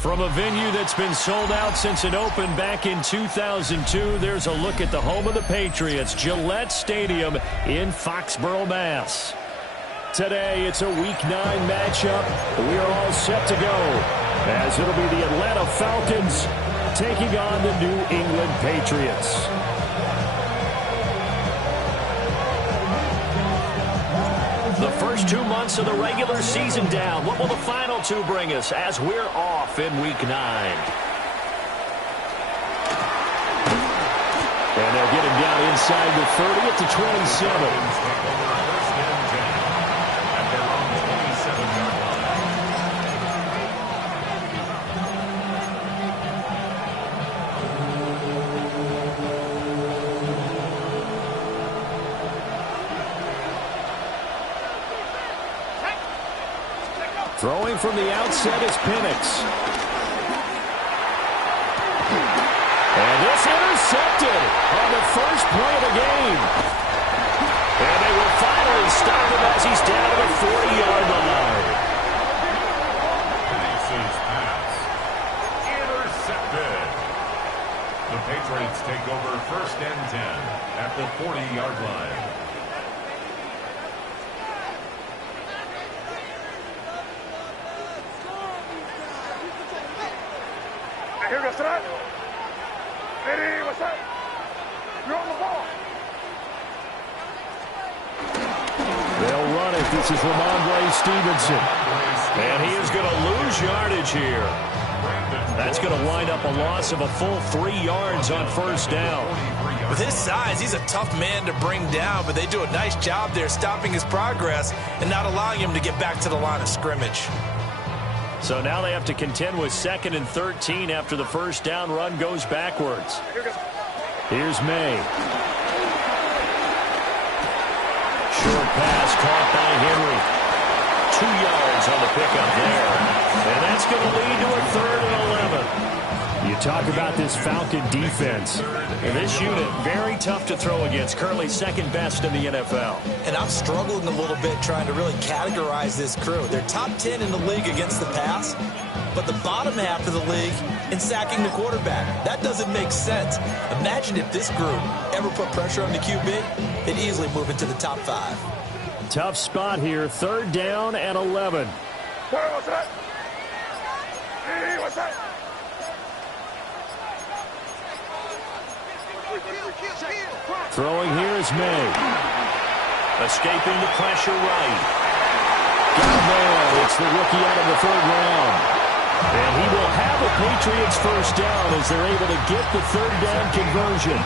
From a venue that's been sold out since it opened back in 2002, there's a look at the home of the Patriots, Gillette Stadium in Foxborough, Mass. Today, it's a Week 9 matchup. We are all set to go, as it'll be the Atlanta Falcons taking on the New England Patriots. The first 2 months of the regular season down. What will the final 2 bring us as we're off in Week 9? And they'll get him down inside the 30 at the 27. Throwing from the outset is Penix. And this intercepted on the first play of the game. And they will finally stop him as he's down to the 40-yard line. Penix's pass intercepted. The Patriots take over 1st and 10 at the 40-yard line. Here goes that. Hey, what's up? You're on the ball. They'll run it. This is Ramondre Stevenson. And he is going to lose yardage here. That's going to wind up a loss of a full 3 yards on 1st down. With his size, he's a tough man to bring down, but they do a nice job there stopping his progress and not allowing him to get back to the line of scrimmage. So now they have to contend with 2nd and 13 after the 1st down run goes backwards. Here's May. Short pass caught by Henry. 2 yards on the pickup there. And that's going to lead to a 3rd and 11. You talk about this Falcon defense. And this unit, very tough to throw against. Currently 2nd best in the NFL. And I'm struggling a little bit trying to really categorize this crew. They're top 10 in the league against the pass, but the bottom half of the league in sacking the quarterback. That doesn't make sense. Imagine if this group ever put pressure on the QB, they'd easily move into the top 5. Tough spot here. 3rd down and 11. What's that? Hey, what's that? Throwing here is May. Escaping the pressure right. Got there. It's the rookie out of the 3rd round. And he will have a Patriots 1st down as they're able to get the 3rd down conversion.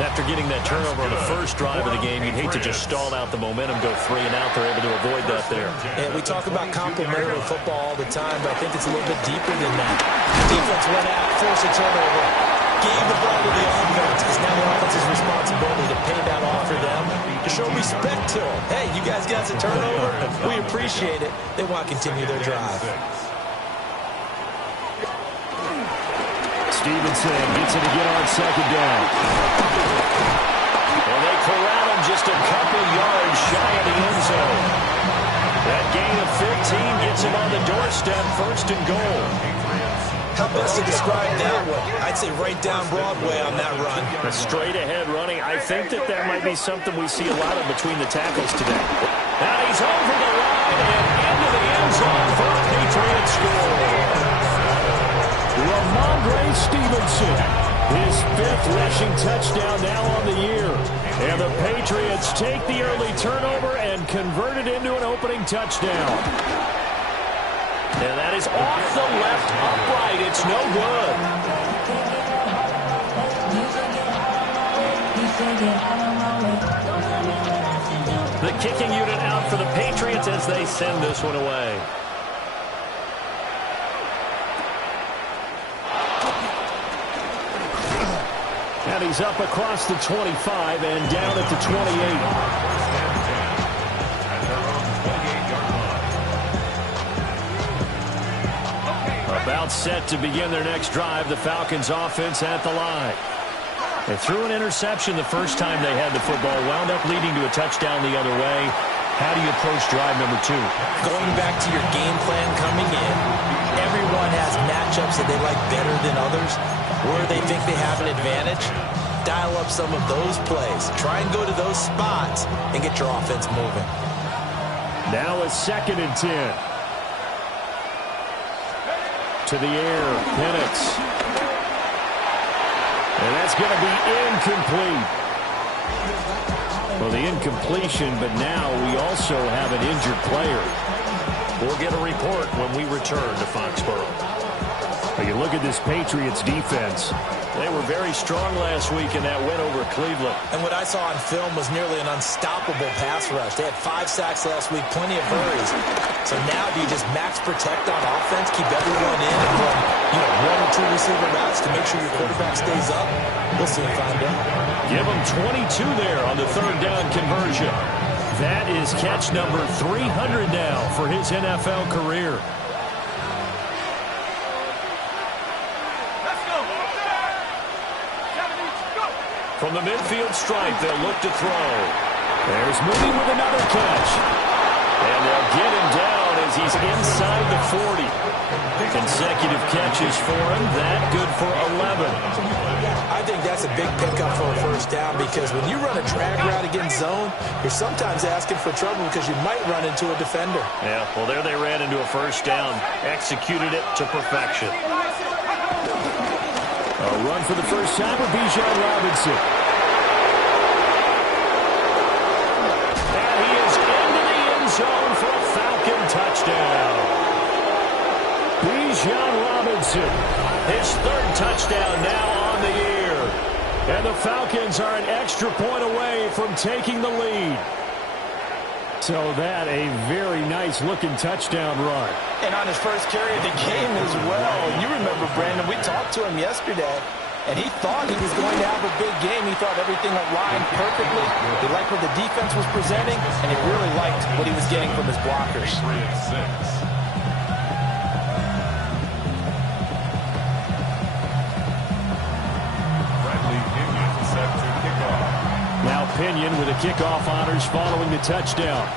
After getting that turnover on the first drive of the game, you'd hate to just stall out the momentum, go 3 and out. They're able to avoid that there. And we talk about complementary football all the time, but I think it's a little bit deeper than that. The defense went out, forced a turnover, gave the ball to the offense. It's now the offense's responsibility to pay that off for them, to show respect to them. Hey, you guys got a turnover. We appreciate it. They want to continue their drive. Stevenson gets it again on 2nd down. And they corral him just a couple yards shy of the end zone. That gain of 15 gets him on the doorstep, 1st and goal. How best to describe that one? I'd say right down Broadway on that run. A straight-ahead running. I think that might be something we see a lot of between the tackles today. And he's over the line and into the end zone for a Patriot score. Ramondre Stevenson, his 5th rushing touchdown now on the year. And the Patriots take the early turnover and convert it into an opening touchdown. And that is off the left upright. It's no good. The kicking unit out for the Patriots as they send this one away. And he's up across the 25 and down at the 28. About set to begin their next drive, the Falcons offense at the line. They threw an interception the first time they had the football, wound up leading to a touchdown the other way. How do you approach drive number 2? Going back to your game plan coming in, everyone has matchups that they like better than others, where they think they have an advantage. Dial up some of those plays. Try and go to those spots and get your offense moving. Now a 2nd and 10. To the air, Penix. And that's going to be incomplete. Well, the incompletion, but now we also have an injured player. We'll get a report when we return to Foxborough. Well, you look at this Patriots defense. They were very strong last week in that win over Cleveland. And what I saw on film was nearly an unstoppable pass rush. They had 5 sacks last week, plenty of hurries. So now do you just max protect on offense, keep everyone in, and run 1 or 2 receiver routes to make sure your quarterback stays up? We'll soon find out. Give them 22 there on the 3rd down conversion. That is catch number 300 now for his NFL career. From the midfield stripe, they'll look to throw. There's Mooney with another catch. And they'll get him down as he's inside the 40. Consecutive catches for him. That good for 11. I think that's a big pickup for a 1st down because when you run a drag route against zone, you're sometimes asking for trouble because you might run into a defender. Yeah, well, there they ran into a 1st down. Executed it to perfection. A run for the first time for Bijan Robinson. And he is into the end zone for a Falcon touchdown. Bijan Robinson, his 3rd touchdown now on the year. And the Falcons are an extra point away from taking the lead. So that a very nice-looking touchdown run. And on his first carry of the game as well. You remember, Brandon, we talked to him yesterday, and he thought he was going to have a big game. He thought everything aligned perfectly. He liked what the defense was presenting, and he really liked what he was getting from his blockers. 3 and 6. Now Pinion with the kickoff honors following the touchdown.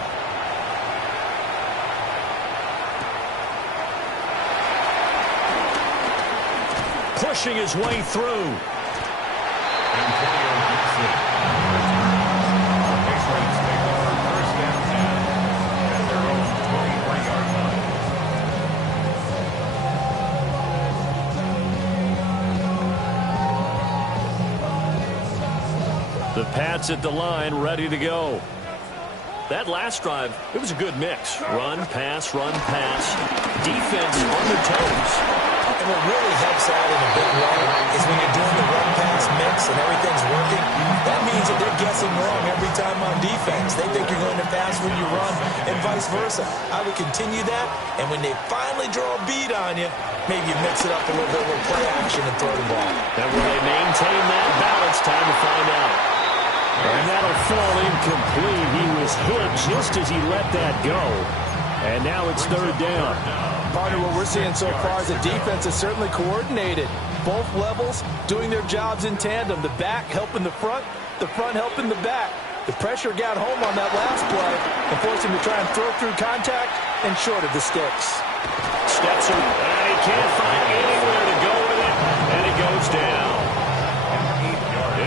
Pushing his way through. Antonio Gibson. Patriots take over 1st and 10 at their own 23-yard line. The Pats at the line, ready to go. That last drive, it was a good mix. Run, pass, defense on their toes. And what really helps out in a big way is when you're doing the run-pass mix and everything's working, that means that they're guessing wrong every time on defense. They think you're going to pass when you run and vice versa. I would continue that, and when they finally draw a beat on you, maybe you mix it up a little bit with play action and throw the ball. And will they maintain that balance? Time to find out. And that'll fall incomplete. He was hit just as he let that go. And now it's 3rd down. Partner, what we're seeing so far is the defense is certainly coordinated. Both levels doing their jobs in tandem. The back helping the front helping the back. The pressure got home on that last play and forced him to try and throw through contact and short of the sticks. Steps him, and he can't find anywhere to go with it, and it goes down.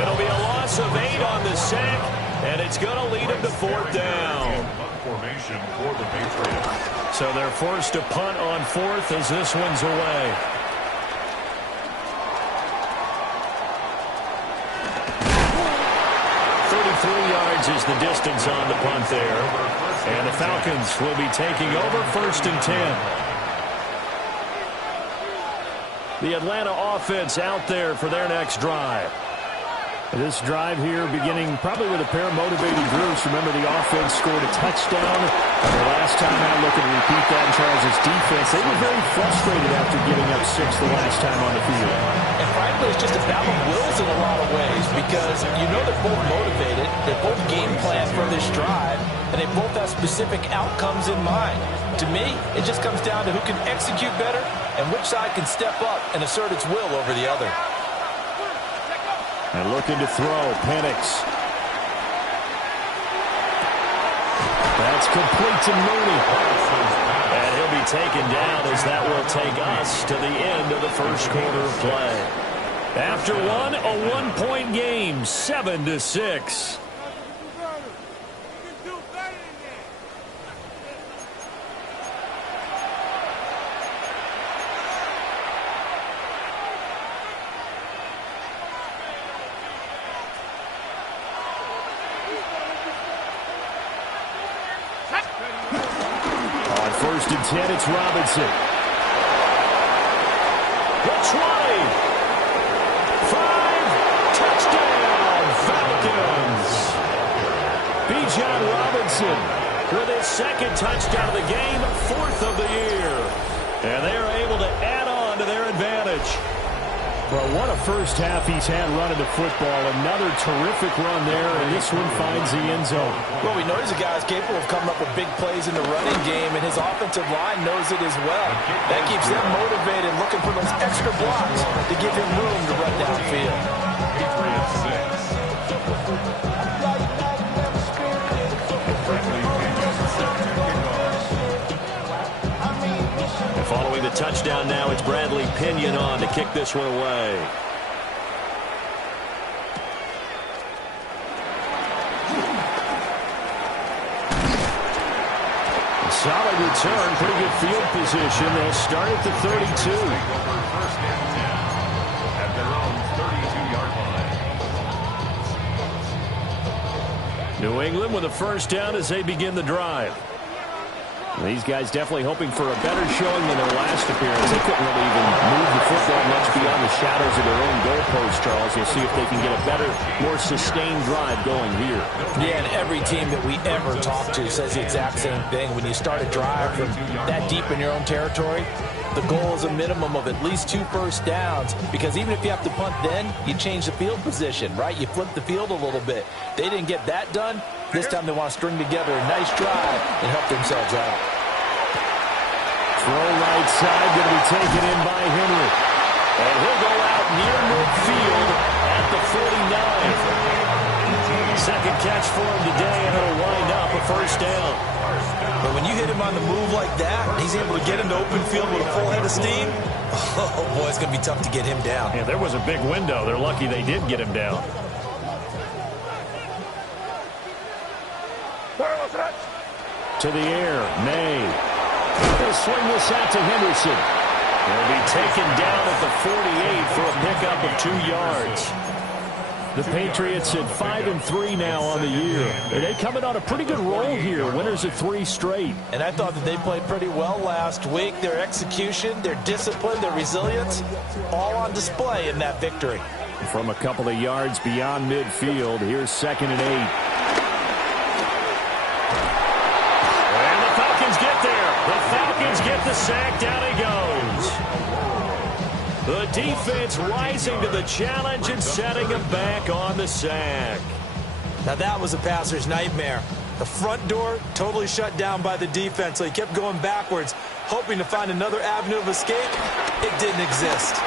It'll be a loss of 8 on the sack, and it's going to lead him to 4th down. Formation for the Patriots. So they're forced to punt on 4th as this one's away. Yards is the distance on the punt there. And the Falcons will be taking over 1st and 10. The Atlanta offense out there for their next drive. This drive here beginning probably with a pair of motivated groups. Remember, the offense scored a touchdown. And the last time out, looking to repeat that in Charles' defense. They were very frustrated after giving up 6 the last time on the field. And frankly, it's just a battle of wills in a lot of ways because you know they're both motivated. They both game plan for this drive, and they both have specific outcomes in mind. To me, it just comes down to who can execute better and which side can step up and assert its will over the other. And looking to throw, Penix. That It's complete to Mooney. And he'll be taken down as that will take us to the end of the first quarter of play. After one, a one-point game, 7-6. On 1st and 10, it's Robinson. The 20. 5, touchdown, Falcons. Bijan Robinson with his second touchdown of the game, 4th of the year. And they are able to add on to their advantage. Well, what a first half he's had running the football. Another terrific run there, and this one finds the end zone. Well, we know he's a guy who's capable of coming up with big plays in the running game, and his offensive line knows it as well. That keeps them motivated, looking for those extra blocks to give him room to run downfield. Patriots 6. Following the touchdown now, it's Bradley Pinion on to kick this one away. A solid return, pretty good field position. They'll start at the 32. First and 10 at their own 32-yard line. New England with a first down as they begin the drive. These guys definitely hoping for a better showing than their last appearance. They couldn't really even move the football much beyond the shadows of their own goalpost, Charles. We'll see if they can get a better, more sustained drive going here. Yeah, and every team that we ever talk to says the exact same thing. When you start a drive from that deep in your own territory, the goal is a minimum of at least 2 first downs, because even if you have to punt then, you change the field position, right? You flip the field a little bit. They didn't get that done. This time they want to string together a nice drive and help themselves out. Throw right side, going to be taken in by Henry. And he'll go out near midfield at the 49. Second catch for him today, and it'll wind up a first down. But when you hit him on the move like that, he's able to get into open field with a full head of steam. Oh, boy, it's going to be tough to get him down. Yeah, there was a big window. They're lucky they did get him down. To the air, May. They'll swing this out to Henderson. He'll be taken down at the 48 for a pickup of 2 yards. The Patriots at 5-3 now on the year. They're coming on a pretty good roll here. Winners of 3 straight. And I thought that they played pretty well last week. Their execution, their discipline, their resilience, all on display in that victory. From a couple of yards beyond midfield, here's 2nd and 8. Get the sack, down he goes. The defense rising to the challenge and setting him back on the sack. Now that was a passer's nightmare. The front door totally shut down by the defense, so he kept going backwards, hoping to find another avenue of escape. It didn't exist.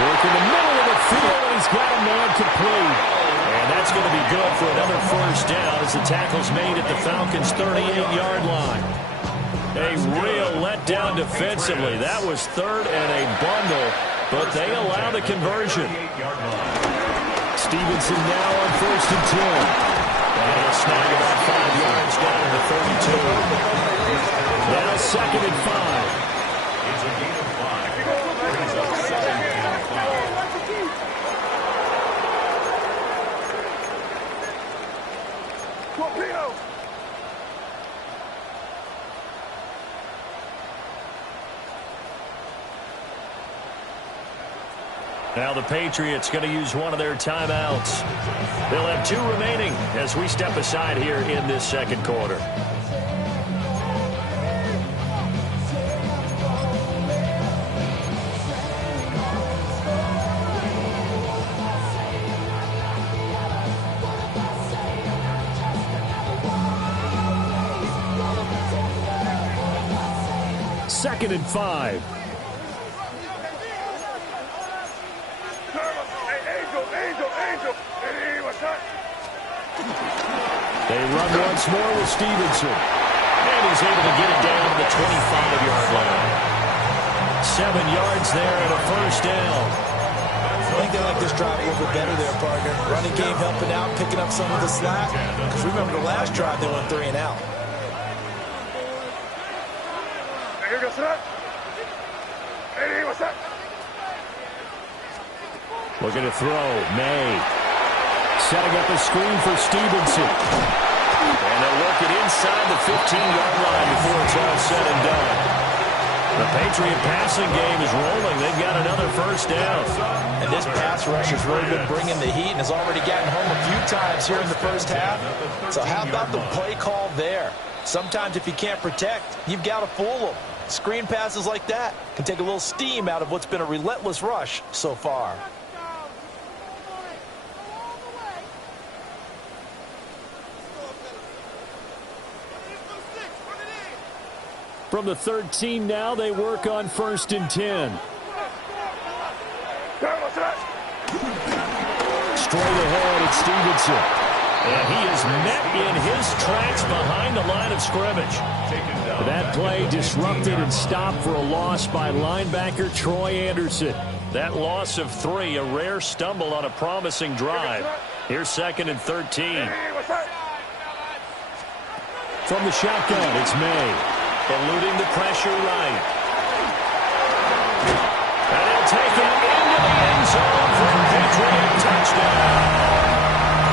Work in the middle of the field, and he's got a man complete. And that's going to be good for another first down as the tackle's made at the Falcons' 38-yard line. A real letdown defensively. That was 3rd and a bundle, but they allow the conversion. Stevenson now on 1st and 10. And a snag about 5 yards down to the 32. Now 2nd and 5. It's a gain of 5. Brings up 2nd and 5. Torpedo! Now the Patriots going to use one of their timeouts. They'll have 2 remaining as we step aside here in this second quarter. Second and 5. Angel. Hey, what's that? They run once more with Stevenson. And he's able to get it down to the 25-yard line. 7 yards there and a first down. I think they like this drive a little bit better there, partner. Running game helping out, picking up some of the slack. Because remember the last drive, they went 3 and out. Looking to throw. May. Setting up a screen for Stevenson. And they'll work it inside the 15-yard line before it's all said and done. The Patriot passing game is rolling. They've got another first down. And this pass rush has really been bringing the heat and has already gotten home a few times here in the first half. So how about the play call there? Sometimes if you can't protect, you've got to fool them. Screen passes like that can take a little steam out of what's been a relentless rush so far. From the 13 now, they work on 1st and 10. Straight ahead, it's Stevenson. And he is met in his tracks behind the line of scrimmage. That play disrupted and stopped for a loss by linebacker Troy Anderson. That loss of 3, a rare stumble on a promising drive. Here's 2nd and 13. From the shotgun, it's May. Eluding the pressure right. And he'll take it into the end zone for a Patriot touchdown.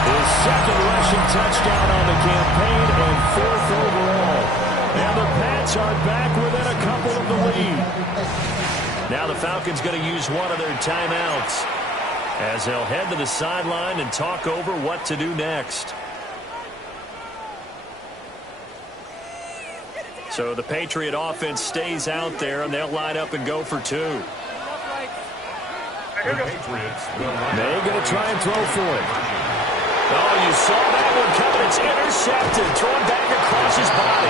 His 2nd rushing touchdown on the campaign and 4th overall. And the Pats are back within a couple of the lead. Now the Falcons going to use one of their timeouts as they'll head to the sideline and talk over what to do next. So the Patriot offense stays out there, and they'll line up and go for 2. The Patriots will May going to try and throw for it. Oh, you saw that one coming. It's intercepted. Thrown back across his body.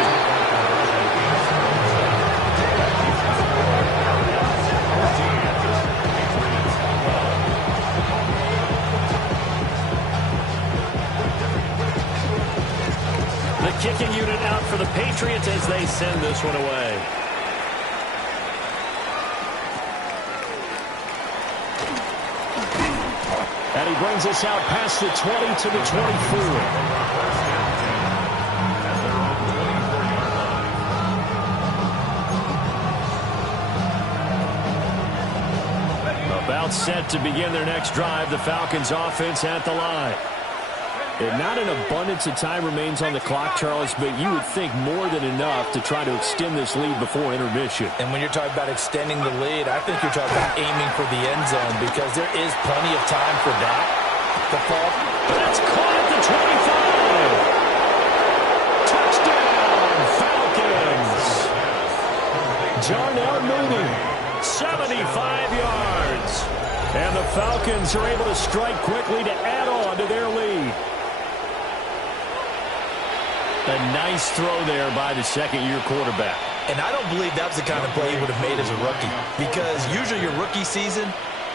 Kicking unit out for the Patriots as they send this one away. And he brings us out past the 20 to the 24. About set to begin their next drive, the Falcons offense at the line. And not an abundance of time remains on the clock, Charles, but you would think more than enough to try to extend this lead before intermission. And when you're talking about extending the lead, I think you're talking about aiming for the end zone because there is plenty of time for that. The ball. That's caught at the 25. Touchdown, Falcons. Jarnell Mooney, 75 yards. And the Falcons are able to strike quickly to add on to their lead. A nice throw there by the second-year quarterback. And I don't believe that was the kind of play he would have made as a rookie because usually your rookie season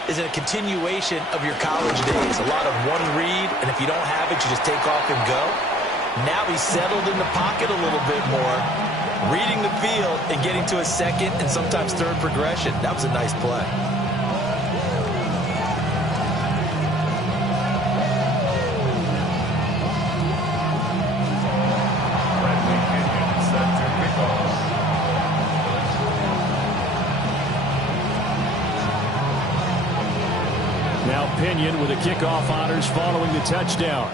is a continuation of your college days. A lot of one read, and if you don't have it, you just take off and go. Now he's settled in the pocket a little bit more, reading the field and getting to a second and sometimes third progression. That was a nice play. Pinion with the kickoff honors following the touchdown.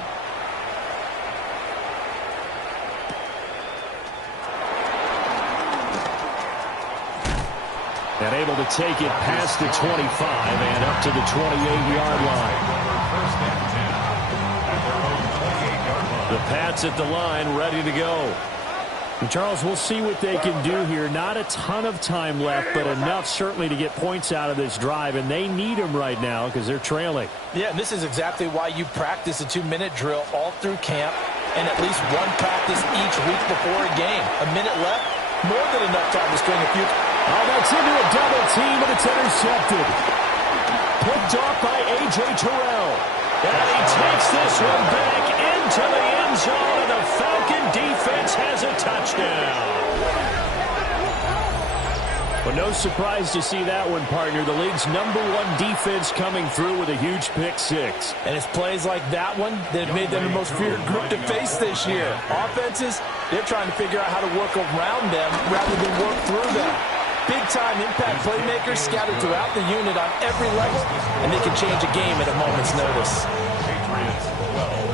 And able to take it past the 25 and up to the 28-yard line. The Pats at the line ready to go. And Charles, we'll see what they can do here. Not a ton of time left, but enough certainly to get points out of this drive, and they need them right now because they're trailing. Yeah, and this is exactly why you practice a 2-minute drill all through camp and at least one practice each week before a game. A minute left, more than enough time to string a few. Oh, that's into a double team, and it's intercepted. Picked off by A.J. Terrell. And he takes this one back into the end end zone, and the Falcon defense has a touchdown. Well, no surprise to see that one, partner. The league's #1 defense coming through with a huge pick six. And it's plays like that one that have made them the most feared group to face this year. Offenses, they're trying to figure out how to work around them rather than work through them. Big-time impact playmakers scattered throughout the unit on every level, and they can change a game at a moment's notice. Patriots 12.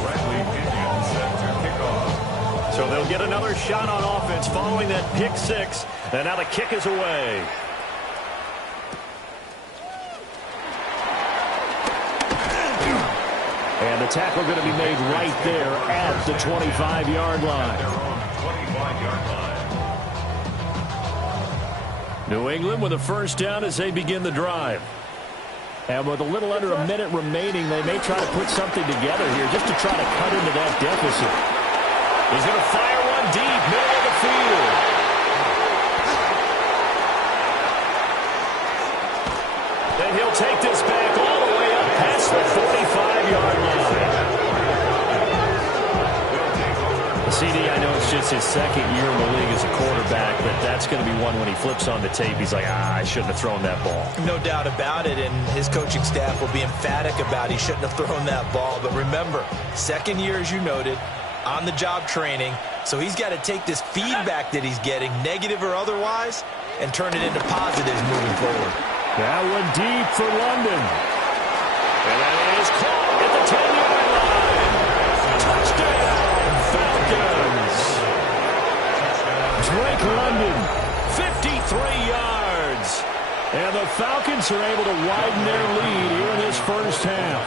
Bradley Pinion set to kick off. So they'll get another shot on offense following that pick six. And now the kick is away. And the tackle going to be made right there at the 25-yard line. Their own 25-yard line. New England with a first down as they begin the drive. And with a little under a minute remaining, they may try to put something together here just to try to cut into that deficit. He's going to fire one deep, middle of the field. And he'll take this back all the way up past the 45-yard line. CD, I know it's just his second year in the league as a quarterback, but that's going to be one when he flips on the tape. He's like, I shouldn't have thrown that ball. No doubt about it, and his coaching staff will be emphatic about he shouldn't have thrown that ball. But remember, second year, as you noted, on-the-job training, so he's got to take this feedback that he's getting, negative or otherwise, and turn it into positives moving forward. That one deep for London. And that is caught at the 10-yard line. Touchdown, Falcons. Drake London, 53 yards. And the Falcons are able to widen their lead here in this first half.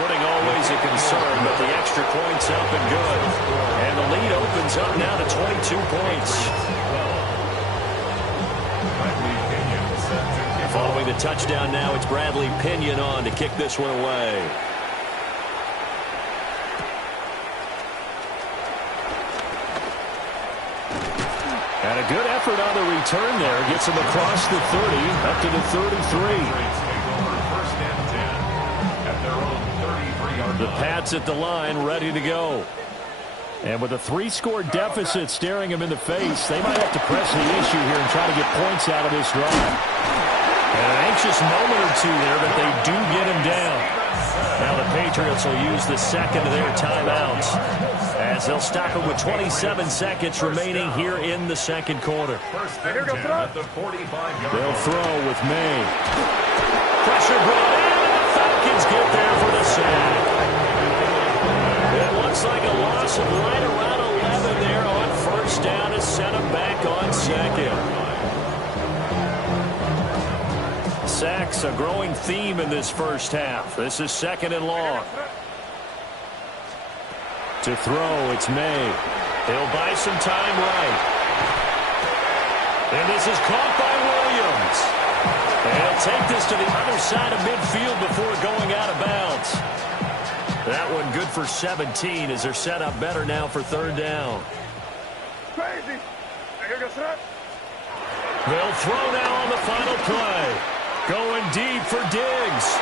Footing always a concern, but the extra point's up and good. And the lead opens up now to 22 points. Following the touchdown now, it's Bradley Pinion on to kick this one away. And a good effort on the return there. Gets him across the 30, up to the 33. The Pats at the line, ready to go. And with a 3-score deficit staring him in the face, they might have to press the issue here and try to get points out of this drive. And an anxious moment or two there, but they do get him down. Now the Patriots will use the second of their timeouts as they'll stop him with 27 seconds remaining here in the second quarter. They'll throw with May. Pressure brought in, and the Falcons get there for the sack. It looks like a loss of right around 11 there on first down to set him back on second. Sacks, a growing theme in this first half. This is second and long. To throw, it's May. He'll buy some time right. And this is caught by Williams. And he'll take this to the other side of midfield before going out of bounds. That one good for 17 as they're set up better now for third down. Crazy. They'll throw now on the final play. Going deep for Diggs.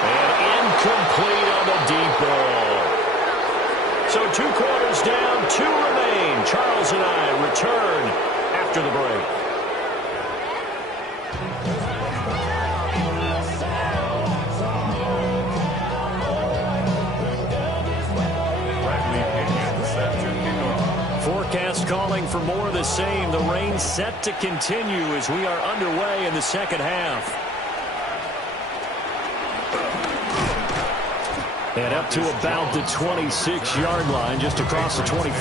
And incomplete on the deep ball. So 2 quarters down, 2 remain. Charles and I return after the break. Forecast calling for more of the same. The rain set to continue as we are underway in the second half. And up to about the 26-yard line, just across the 25.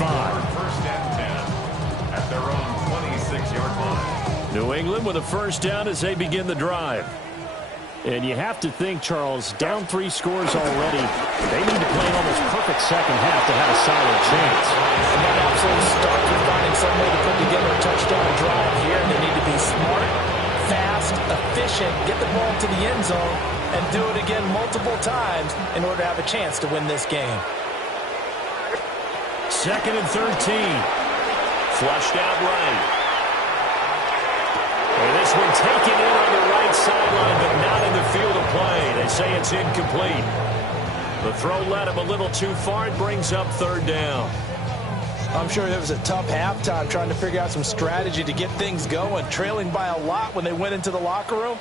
First and 10 at their own 26-yard line. New England with a first down as they begin the drive. And you have to think, Charles, down 3 scores already. They need to play an almost perfect second half to have a solid chance. And that absolutely starts with finding some way to put together a touchdown drive here. And they need to be smart, fast, efficient, get the ball to the end zone, and do it again multiple times in order to have a chance to win this game. Second and 13. Flushed out right. And this this one taken in on the right sideline, but not in the field of play. They say it's incomplete. The throw led him a little too far. It brings up third down. I'm sure it was a tough halftime trying to figure out some strategy to get things going, trailing by a lot when they went into the locker room.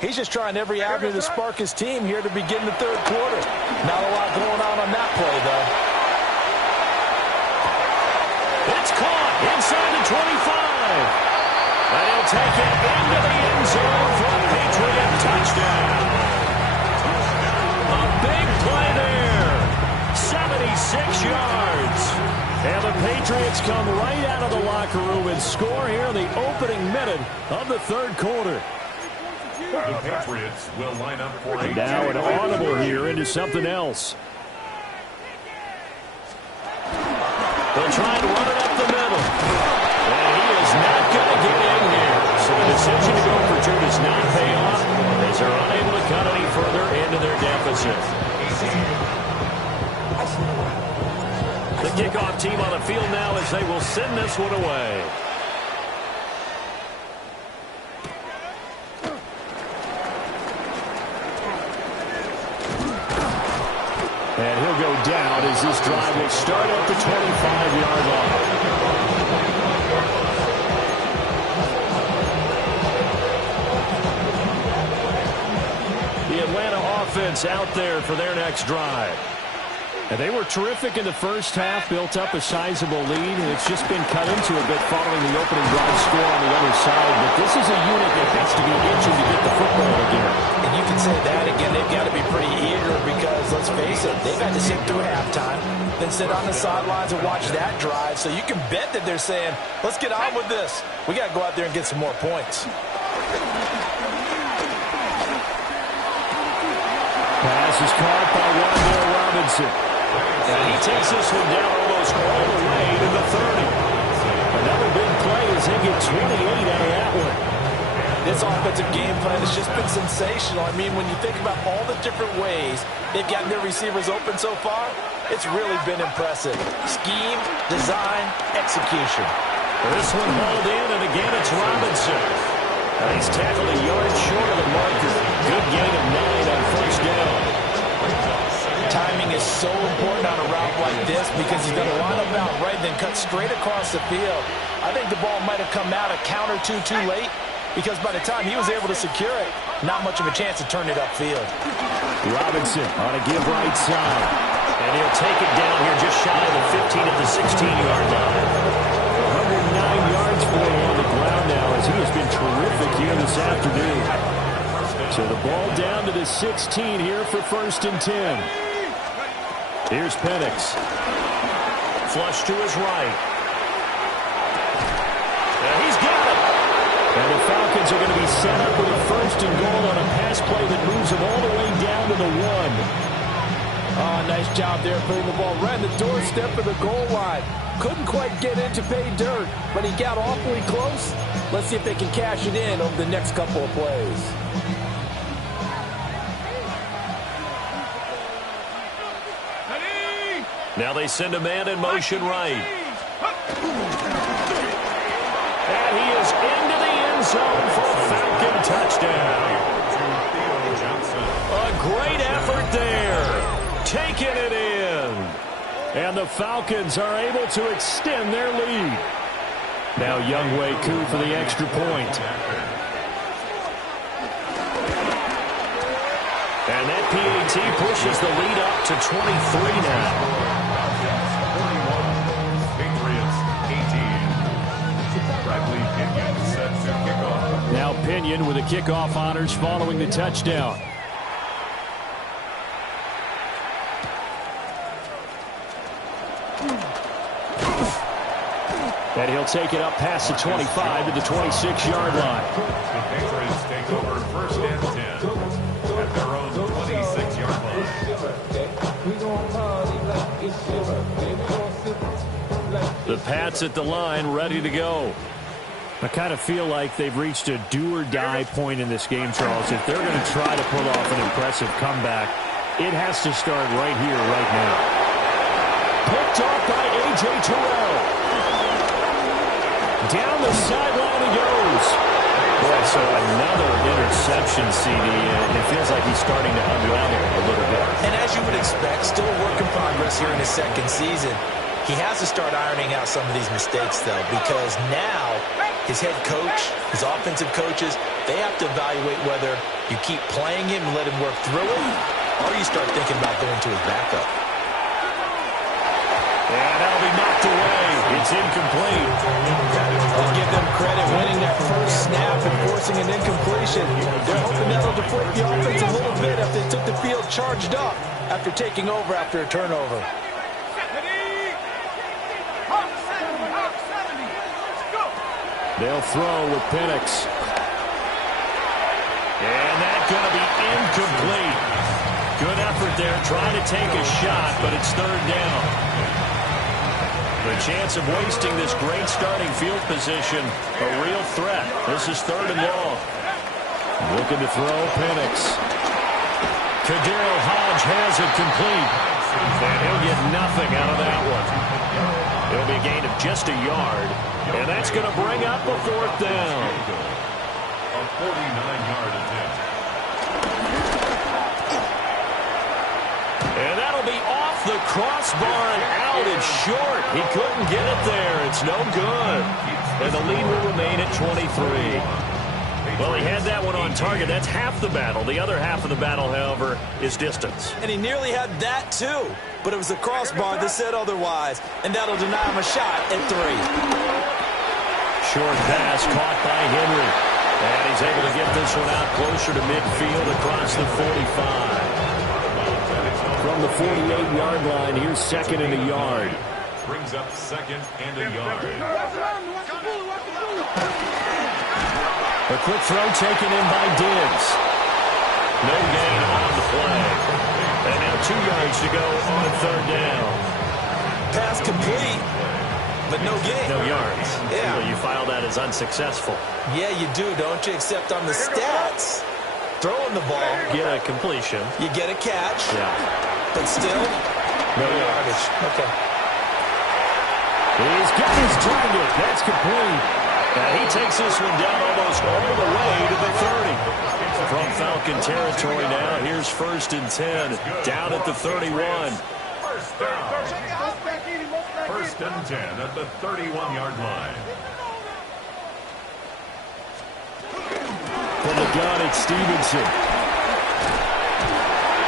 He's just trying every avenue to spark his team here to begin the third quarter. Not a lot going on that play, though. It's caught inside the 25. And he'll take it into the end zone for a Patriot touchdown. A big play there. 76 yards. And the Patriots come right out of the locker room and score here in the opening minute of the third quarter. The Patriots will line up for a now an audible here into something else. They'll try and run it up the middle. And he is not going to get in here. So the decision to go for two does not pay off as they're unable to cut any further into their deficit. The kickoff team on the field now as they will send this one away. And he'll go down as this drive will start at the 25-yard line. The Atlanta offense out there for their next drive. And they were terrific in the first half, built up a sizable lead, and it's just been cut into a bit following the opening drive score on the other side. But this is a unit that has to be itching to get the football again. And you can say that again. They've got to be pretty eager because, let's face it, they've had to sit through halftime, then sit on the sidelines and watch that drive. So you can bet that they're saying, let's get on with this. We got to go out there and get some more points. Pass is caught by Wan'Dale Robinson. And he takes this one down almost all the way to the 30. Another big play as they get 28 out of that one. This offensive game plan has just been sensational. I mean, when you think about all the different ways they've gotten their receivers open so far, it's really been impressive. Scheme, design, execution. This one hauled in, and again it's Robinson. And he's tackled a yard short of the marker. Good gain of 9 on first down. Timing is so important on a route like this because he's going to line up out right and then cut straight across the field. I think the ball might have come out a count or two too late because by the time he was able to secure it, not much of a chance to turn it upfield. Robinson on a give right side. And he'll take it down here just shy of the 15 at the 16-yard line. 109 yards for him on the ground now as he has been terrific here this afternoon. So the ball down to the 16 here for 1st and 10. Here's Penix. Flush to his right. And he's got it. And the Falcons are going to be set up with a 1st and goal on a pass play that moves them all the way down to the 1. Oh, nice job there putting the ball right in the doorstep of the goal line. Couldn't quite get in to pay dirt, but he got awfully close. Let's see if they can cash it in over the next couple of plays. Now they send a man in motion right. And he is into the end zone for a Falcon touchdown. A great effort there. Taking it in. And the Falcons are able to extend their lead. Now Younghoe Koo for the extra point. And that PAT pushes the lead up to 23 now. Now Pinion with the kickoff honors following the touchdown. And he'll take it up past the 25 to the 26-yard line. The Patriots take over 1st and 10 at their own 26-yard line. The Pats at the line, ready to go. I kind of feel like they've reached a do-or-die point in this game, Charles. If they're going to try to pull off an impressive comeback, it has to start right here, right now. Picked off by A.J. Terrell. Down the sideline he goes. Boy, so another interception, CD. It feels like he's starting to unravel a little bit. And as you would expect, still a work in progress here in his second season. He has to start ironing out some of these mistakes, though, because now his head coach, his offensive coaches, they have to evaluate whether you keep playing him and let him work through it, or you start thinking about going to his backup. And that'll be knocked away. It's incomplete. I'll give them credit winning that first snap and forcing an incompletion. They're hoping that'll deflate the offense a little bit if they took the field charged up after taking over after a turnover. They'll throw with Penix. And that's going to be incomplete. Good effort there, trying to take a shot, but it's third down. The chance of wasting this great starting field position, a real threat. This is third and long. Looking to throw, Penix. Kadarius Hodge has it complete. And he'll get nothing out of that one. It'll be a gain of just a yard. And that's going to bring up a fourth down. A 49-yard attempt. And that'll be off the crossbar and out. It's short. He couldn't get it there. It's no good. And the lead will remain at 23. Well, he had that one on target. That's half the battle. The other half of the battle, however, is distance. And he nearly had that, too. But it was the crossbar that said otherwise. And that'll deny him a shot at 3. Short pass caught by Henry. And he's able to get this one out closer to midfield across the 45. From the 48-yard line, here's second and a yard. Brings up second and a yard. A quick throw taken in by Diggs. No gain on the play. And now 2 yards to go on third down. Pass complete, but no gain. No yards. Yeah. Well, you file that as unsuccessful. Yeah, you do, don't you? Except on the stats, throwing the ball, Get a completion. you get a catch, Yeah. but still, no yardage. Okay. He's got his target. That's complete. And he takes this one down almost all the way to the 30. From Falcon territory now, here's 1st and 10, down at the 31. First down. 1st and 10 at the 31-yard line. From the gun, it's Stevenson.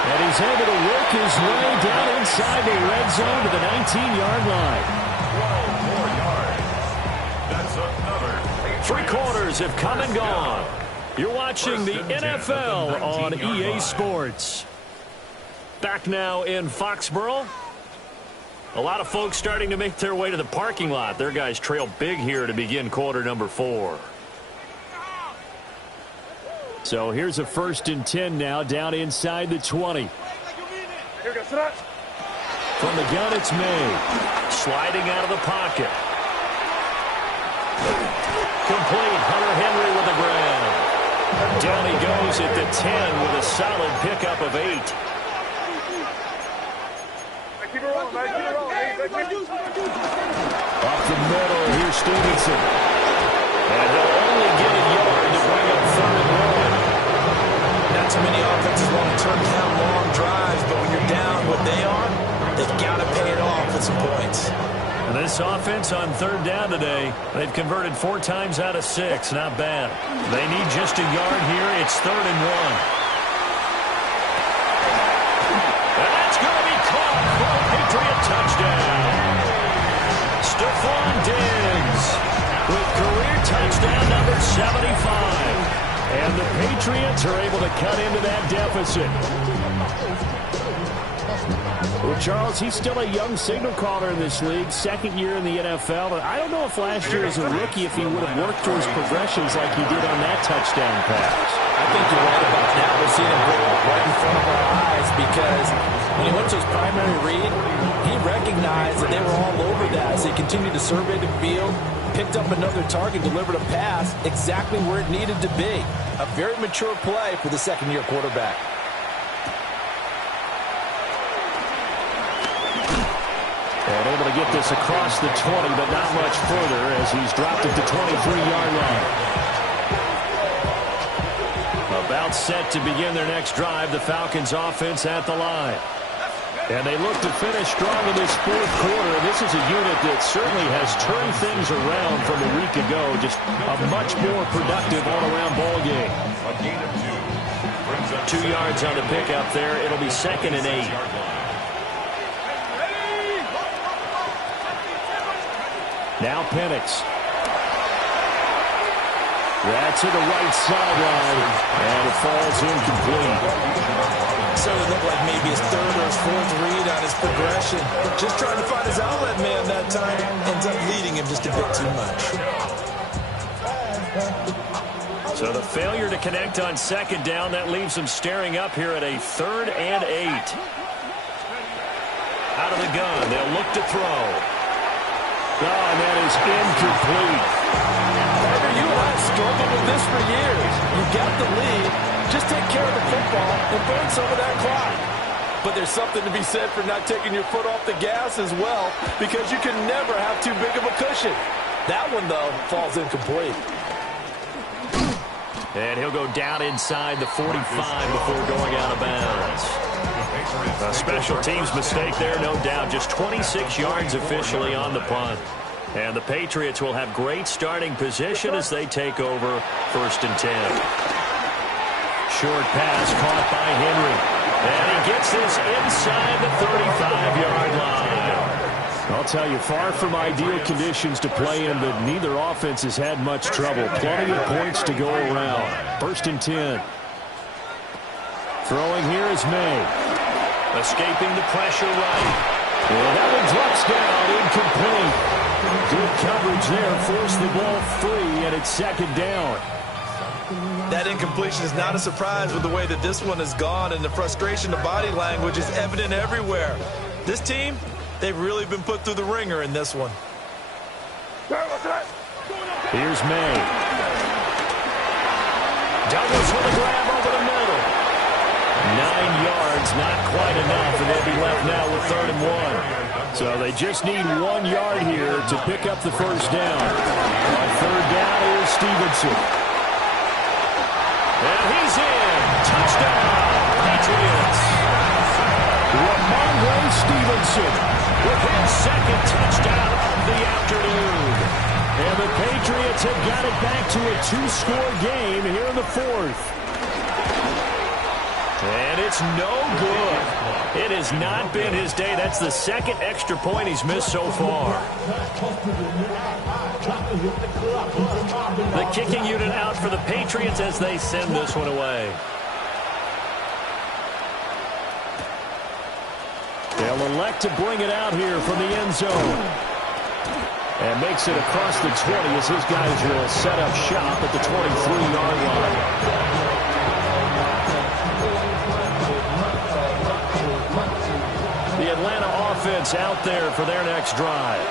And he's able to work his way down inside the red zone to the 19-yard line. 12 more yards. That's another. 3 quarters have come and gone. You're watching the NFL on EA Sports. Back now in Foxborough. A lot of folks starting to make their way to the parking lot. Their guys trail big here to begin quarter number 4. So here's a 1st and 10 now, down inside the 20. From the gun, it's May. Sliding out of the pocket. Complete. Hunter Henry with the grab. Down he goes at the 10 with a solid pickup of 8. Off the middle, here's Stevenson. And they'll only get a yard to bring up 3rd and 1. Not too many offenses want to turn down long drives, but when you're down what they are, they've got to pay it off with some points. And this offense on 3rd down today, they've converted 4 times out of 6. Not bad. They need just a yard here. It's 3rd and 1. And that's going to be caught for a Patriot touchdown. Stephon Diggs with career touchdown number 75. And the Patriots are able to cut into that deficit. Well, Charles, he's still a young signal caller in this league, 2nd year in the NFL. But I don't know if last year as a rookie, if he would have worked through his progressions like he did on that touchdown pass. I think you're right about that. We're seeing him grow up right in front of our eyes because when he went to his primary read, he recognized that they were all over that. So he continued to survey the field, picked up another target, delivered a pass exactly where it needed to be. A very mature play for the 2nd-year quarterback. And able to get this across the 20, but not much further as he's dropped it to 23-yard line. About set to begin their next drive, the Falcons offense at the line. And they look to finish strong in this fourth quarter. And this is a unit that certainly has turned things around from a week ago. Just a much more productive all-around ball game. A gain of 2. 2 yards on the pickup there. It'll be 2nd and 8. Now Penix. That's to the right sideline, and it falls incomplete. So it looked like maybe his third or his fourth read on his progression. Just trying to find his outlet man that time. Ends up leading him just a bit too much. So the failure to connect on 2nd down, that leaves him staring up here at a 3rd and 8. Out of the gun, they'll look to throw. Oh, and that is incomplete. You and I have struggled with this for years. You got the lead. Just take care of the football and burn some of that clock. But there's something to be said for not taking your foot off the gas as well, because you can never have too big of a cushion. That one, though, falls incomplete. And he'll go down inside the 45 before going out of bounds. A special teams mistake there, no doubt. Just 26 yards officially on the punt. And the Patriots will have great starting position as they take over 1st and 10. Short pass caught by Henry. And he gets this inside the 35-yard line. I'll tell you, far from ideal conditions to play in, but neither offense has had much trouble. Plenty of points to go around. 1st and 10. Throwing here is May. Escaping the pressure right. And that one drops down, incomplete. Good coverage there, forced the ball free, and it's 2nd down. That incompletion is not a surprise with the way that this one has gone, and the frustration of body language is evident everywhere. This team, they've really been put through the ringer in this one. Here's May. Douglas with a grab over the middle. 9 yards, not quite enough, and they'll be left now with 3rd and 1. So they just need 1 yard here to pick up the 1st down. On 3rd down is Stevenson. And he's in. Touchdown, Patriots. Ramondre Stevenson with his 2nd touchdown of the afternoon. And the Patriots have got it back to a 2-score game here in the 4th. And it's no good. It has not been his day. That's the 2nd extra point he's missed so far. The kicking unit out for the Patriots as they send this one away. They'll elect to bring it out here from the end zone. And makes it across the 20 as his guys will set up shop at the 23-yard line. The Atlanta offense out there for their next drive.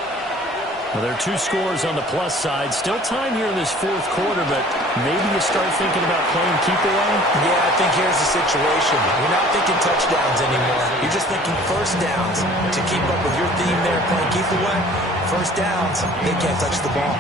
Well, there are 2 scores on the plus side. Still time here in this 4th quarter, but maybe you start thinking about playing keep away? Yeah, I think here's the situation. You're not thinking touchdowns anymore. You're just thinking 1st downs. To keep up with your theme there, playing keep away, 1st downs, they can't touch the ball.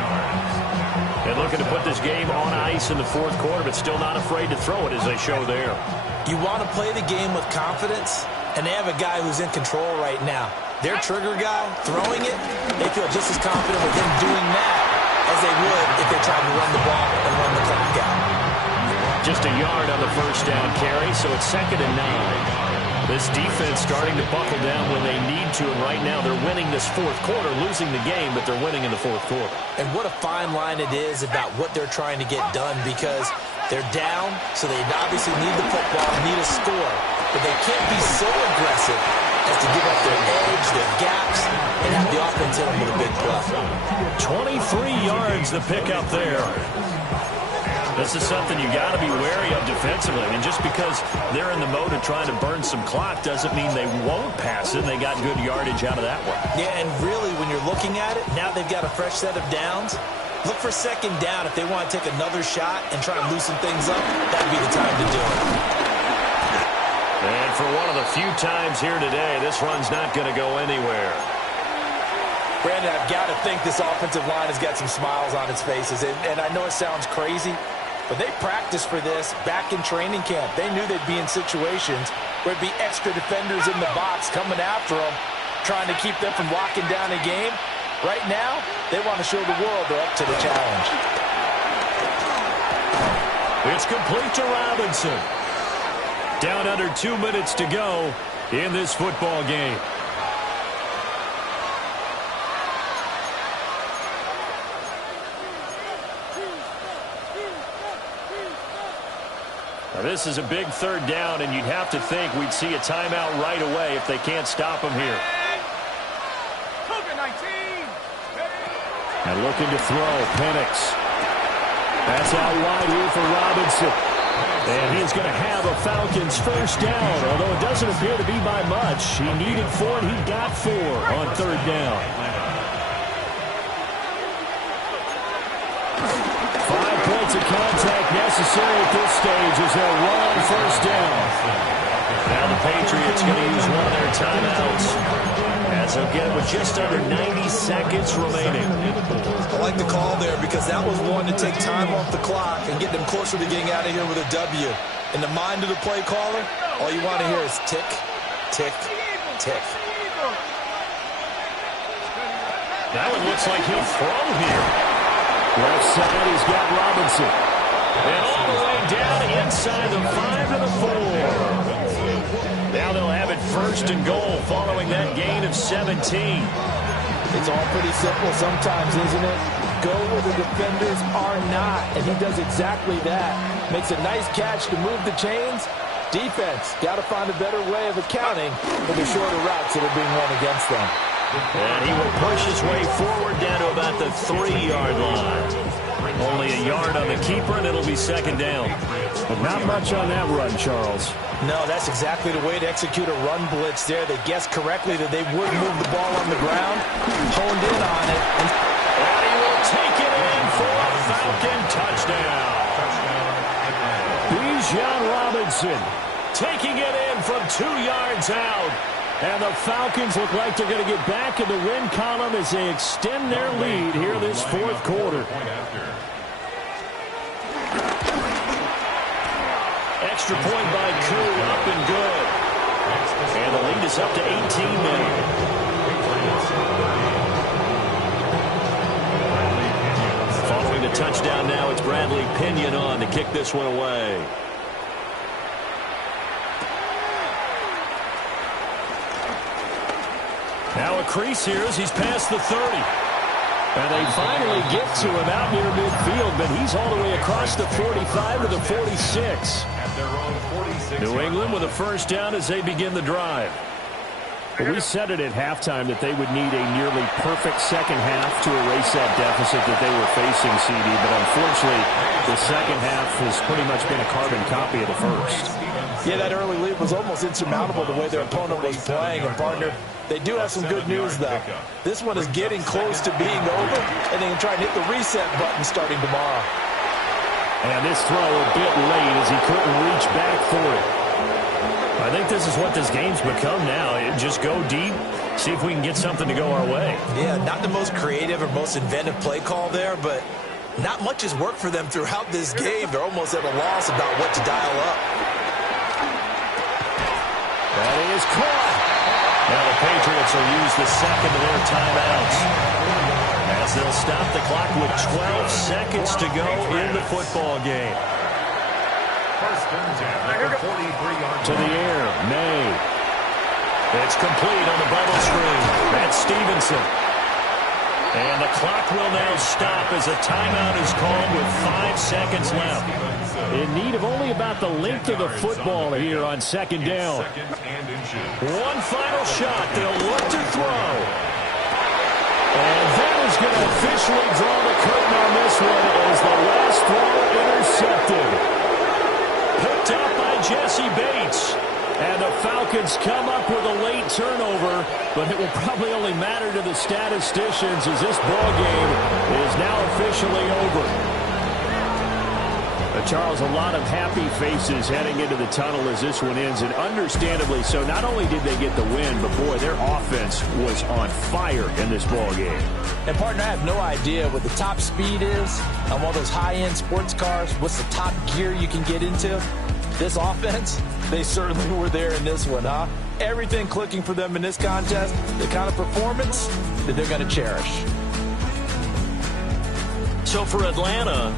And looking to put this game on ice in the 4th quarter, but still not afraid to throw it as they show there. You want to play the game with confidence? And they have a guy who's in control right now. Their trigger guy, throwing it, they feel just as confident with him doing that as they would if they tried to run the ball and run the clock out. Just a yard on the 1st down carry, so it's 2nd and 9. This defense starting to buckle down when they need to, and right now they're winning this 4th quarter, losing the game, but they're winning in the 4th quarter. And what a fine line it is about what they're trying to get done, because they're down, so they obviously need the football, need a score, but they can't be so aggressive as to give up their edge, their gaps, and have the offense hit them with a big play. 23 yards the pickup there. This is something you got to be wary of defensively. I mean, just because they're in the mode of trying to burn some clock doesn't mean they won't pass it. They got good yardage out of that one. Yeah, and really, when you're looking at it, now they've got a fresh set of downs. Look for 2nd down if they want to take another shot and try and loosen things up. That'd be the time to do it. And for one of the few times here today, this run's not going to go anywhere. Brandon, I've got to think this offensive line has got some smiles on its faces. And I know it sounds crazy, But they practiced for this back in training camp. They knew they'd be in situations where it'd be extra defenders in the box coming after them, trying to keep them from locking down a game. Right now, they want to show the world they're up to the challenge. It's complete to Robinson. Down under 2 minutes to go in this football game. Now this is a big third down, and you'd have to think we'd see a timeout right away if they can't stop him here. And looking to throw, Penix. That's out wide here for Robinson. And he's going to have a Falcons first down, although it doesn't appear to be by much. He needed 4, and he got 4 on third down. 5 points of contact necessary at this stage as they're long first down. Now the Patriots going to use one of their timeouts as they'll get it with just under 90 seconds remaining. I like the call there because that was one to take time off the clock and get them closer to getting out of here with a W. In the mind of the play caller, all you want to hear is tick, tick, tick. That one looks like he'll throw here. Left side, he's got Robinson. And all the way down inside the 5 to the 4. Now they'll have it first and goal following that gain of 17. It's all pretty simple sometimes, isn't it? Go where the defenders are not, and he does exactly that. Makes a nice catch to move the chains. Defense, got to find a better way of accounting for the shorter routes that are being run against them. And he will push his way forward down to about the 3-yard line. Only a yard on the keeper, and it'll be second down. But not much on that run, Charles. No, that's exactly the way to execute a run blitz there. They guessed correctly that they would move the ball on the ground, honed in on it. And he will take it in for a Falcon touchdown. Bijan Robinson taking it in from 2 yards out. And the Falcons look like they're going to get back in the win column as they extend their lead here this fourth quarter. Extra point by Koo, up and good. And the lead is up to 18 now. Following the touchdown now, it's Bradley Pinion on to kick this one away. Now a crease here as he's past the 30. And they finally get to him out near midfield, but he's all the way across the 45 to the 46. New England with a first down as they begin the drive. But we said it at halftime that they would need a nearly perfect second half to erase that deficit that they were facing, CD. But unfortunately, the second half has pretty much been a carbon copy of the first. Yeah, that early lead was almost insurmountable the way their opponent was playing. And, partner, they do have some good news, though. This one is getting close to being over, and they can try and hit the reset button starting tomorrow. And this throw a bit late as he couldn't reach back for it. I think this is what this game's become now. Just go deep, see if we can get something to go our way. Yeah, not the most creative or most inventive play call there, but not much has worked for them throughout this game. They're almost at a loss about what to dial up. That is caught. Now the Patriots will use the second of their timeouts as they'll stop the clock with 12 seconds to go in the football game. First and 10 at the 43-yard To the air, May. It's complete on the bubble screen. That's Stevenson. And the clock will now stop as a timeout is called with 5 seconds left. In need of only about the length of the football here on second down. One final shot. They'll look to throw. And that is going to officially draw the curtain on this one as the last throw intercepted. Picked up by Jesse Bates. And the Falcons come up with a late turnover, but it will probably only matter to the statisticians as this ball game is now officially over. A Charles, a lot of happy faces heading into the tunnel as this one ends, and understandably so. Not only did they get the win, but, boy, their offense was on fire in this ball game. And, partner, I have no idea what the top speed is on one of those high-end sports cars. What's the top gear you can get into? This offense, they certainly were there in this one, huh? Everything clicking for them in this contest, the kind of performance that they're going to cherish. So for Atlanta,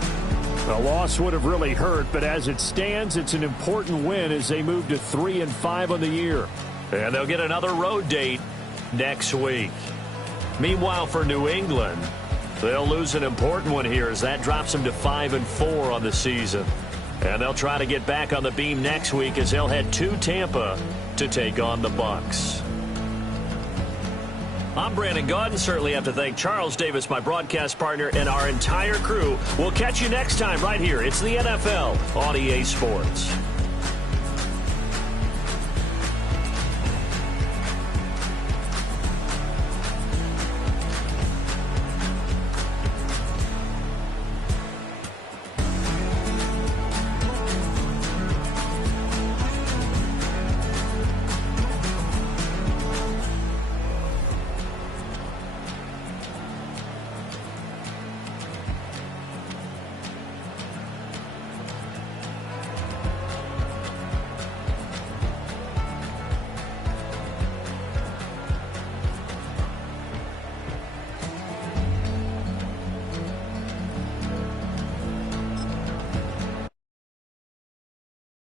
a loss would have really hurt, but as it stands, it's an important win as they move to 3-5 on the year. And they'll get another road date next week. Meanwhile, for New England, they'll lose an important one here as that drops them to 5-4 on the season. And they'll try to get back on the beam next week as they'll head to Tampa to take on the Bucs. I'm Brandon Gaudin. Certainly have to thank Charles Davis, my broadcast partner, and our entire crew. We'll catch you next time right here. It's the NFL on EA Sports.